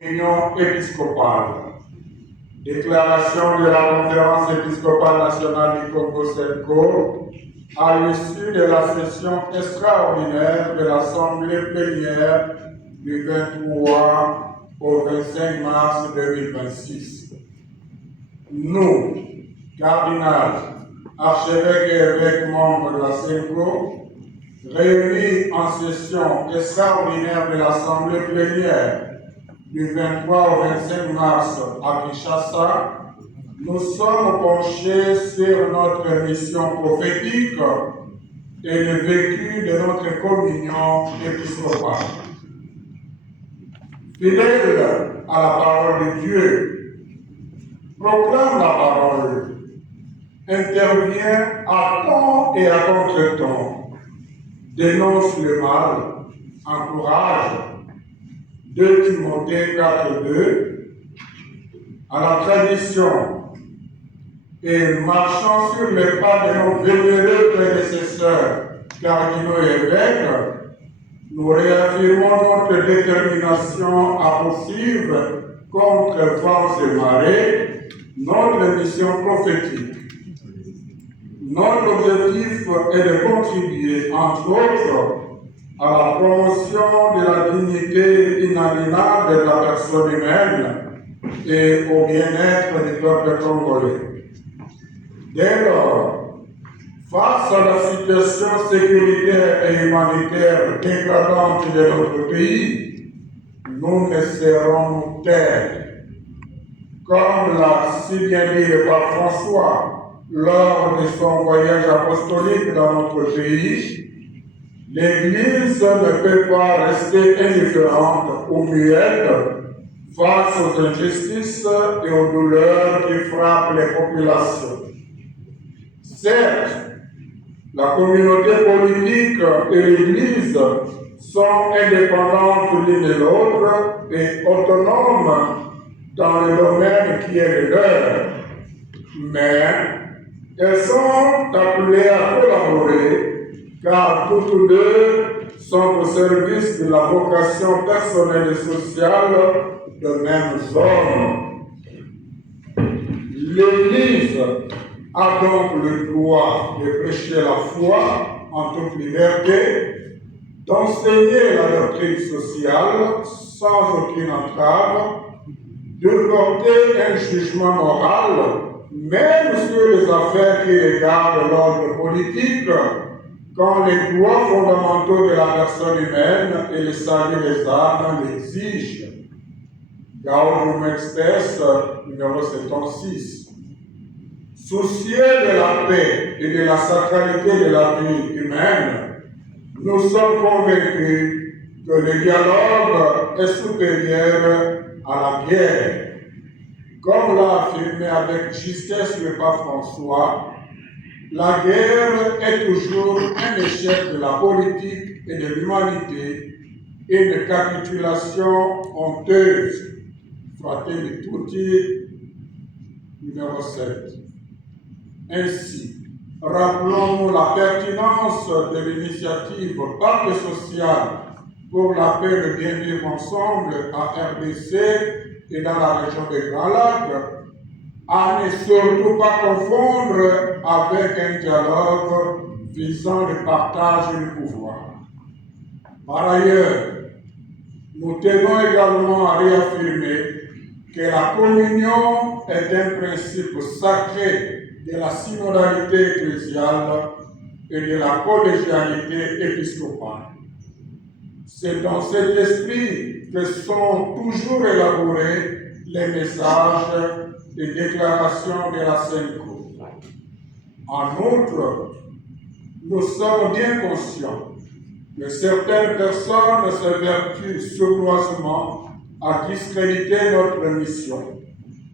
Union épiscopale. Déclaration de la Conférence épiscopale nationale du Congo-Senko à l'issue de la session extraordinaire de l'Assemblée plénière du 23 au 25 mars 2026. Nous, cardinal, archevêques et évêques membres de la Senko, réunis en session extraordinaire de l'Assemblée plénière du 23 au 25 mars à Kinshasa, nous sommes penchés sur notre mission prophétique et le vécu de notre communion épiscopale. Fidèle à la parole de Dieu, proclame la parole, intervient à temps et à contre-temps, dénonce le mal, encourage. 2 Timothée 4:2, à la tradition et marchant sur les pas de nos vénéreux prédécesseurs, cardinaux et évêques, nous réaffirmons notre détermination à poursuivre contre vents et marées notre mission prophétique. Notre objectif est de contribuer, entre autres, à la promotion de la dignité inaliénable de la personne humaine et au bien-être du peuple congolais. Dès lors, face à la situation sécuritaire et humanitaire dégradante de notre pays, nous ne serons nous taire. Comme l'a si bien dit le pape François lors de son voyage apostolique dans notre pays, l'Église ne peut pas rester indifférente ou muette face aux injustices et aux douleurs qui frappent les populations. Certes, la communauté politique et l'Église sont indépendantes l'une de l'autre et autonomes dans le domaine qui est le leur, mais elles sont appelées à collaborer car toutes deux sont au service de la vocation personnelle et sociale de même hommes. L'Église a donc le droit de prêcher la foi en toute liberté, d'enseigner la doctrine sociale sans aucune entrave, de porter un jugement moral, même sur les affaires qui regardent l'ordre politique, quand les droits fondamentaux de la personne humaine et le salut des âmes l'exigent. Gaudium Express, numéro 76. Soucieux de la paix et de la sacralité de la vie humaine, nous sommes convaincus que le dialogue est supérieur à la guerre. Comme l'a affirmé avec justesse le pape François, la guerre est toujours un échec de la politique et de l'humanité et une capitulation honteuse. Fratelli Tutti, numéro 7. Ainsi, rappelons-nous la pertinence de l'initiative Pacte social pour la paix et le bien vivre ensemble à RDC et dans la région des Grands Lacs, à ne surtout pas confondre avec un dialogue visant le partage du pouvoir. Par ailleurs, nous tenons également à réaffirmer que la communion est un principe sacré de la synodalité ecclésiale et de la collégialité épiscopale. C'est dans cet esprit que sont toujours élaborés les messages et déclarations de la Senko. En outre, nous sommes bien conscients que certaines personnes s'évertuent sournoisement à discréditer notre mission,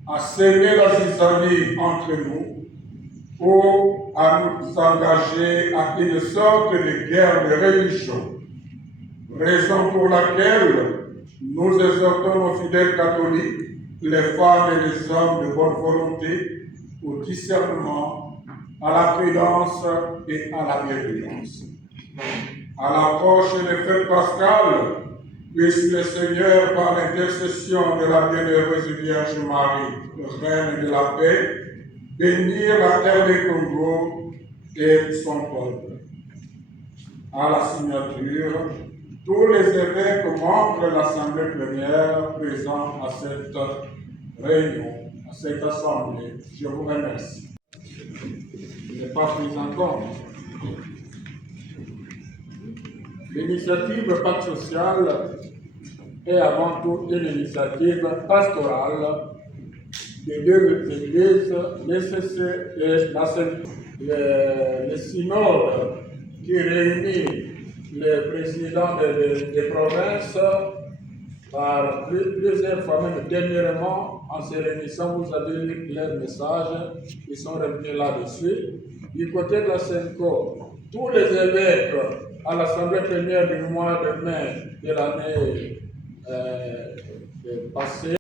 à semer la zizanie entre nous ou à nous engager à une sorte de guerre de religion. Raison pour laquelle nous exhortons nos fidèles catholiques, les femmes et les hommes de bonne volonté, au discernement, à la prudence et à la bienveillance. À l'approche des fêtes pascales, Puisse le Seigneur, par l'intercession de la bienheureuse Vierge Marie, Reine de la paix, bénir la terre du Congo et son peuple. À la signature, tous les évêques membres de l'Assemblée plénière présents à cette réunion, à cette assemblée, je vous remercie. Il n'est pas pris en compte. L'initiative Pacte social est avant tout une initiative pastorale des deux églises nécessaires et le synode qui réunit les présidents des provinces par plusieurs fois, même dernièrement, en se réunissant, vous avez lu leur message, ils sont revenus là-dessus. Du côté de la Senco, tous les évêques à l'Assemblée plénière du mois de mai de l'année passée